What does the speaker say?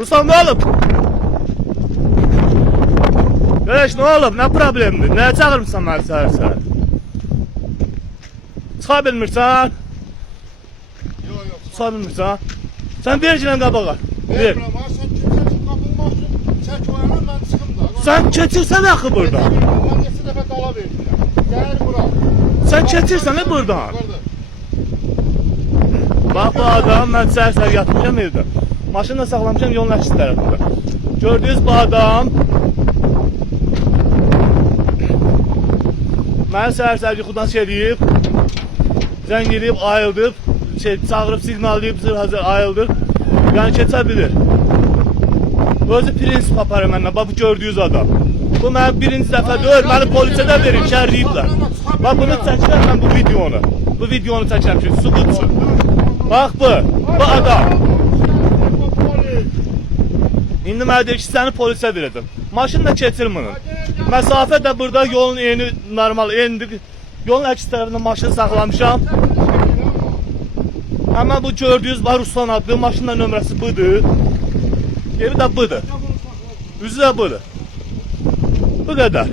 Ruslan ne olub? Qardaş ne olub? Nə problemdir? Nəyə çağırmısan məni səhər-səhər? Çıxa bilmirsən? Yox. Çıxa bilmirsən? Sən ver gələn qabağa. Ver. Vermirəm, ha, sən kimsə qapılmaq üçün çək oyanam, mən çıxım da. Sən keçirsən axı buradan. Mən neçə dəfə dala vermişəm. Gəlir bura. Sən keçirsən buradan. Qardaş. Bax bu adam, mən səhər-səhər yatmışam evdə. Maşını da saxlamışam yolun əks tərəfində. Gördünüz bu adam məni səhər-səhər yuxudan eləyib, zəng eləyib, ayıldıb, çağırıb, siqnallayıb, hazır ayıldır. Yəni keçə bilir. Özü prinsip aparır məndən, bax bu gördüyünüz adam. Bu mənim birinci dəfə deyil, məni polisə də verir, şərləyiblər. Bax bunu çəkirəm mən bu videonu. Bu videonu çəkirəm ki, sübut üçün. Bax bu adam. İndi mənə deyir ki, səni polisə verəcəm. Maşını da keçir bunu. Məsafə də burada yolun eni normal, enidir. Yolun əks tərəfində maşını saxlamışam. Həmən bu gördüyünüz var Ruslan adlı, maşının nömrəsi budur. Evi də budur. Üzü də budur. Bu qədər.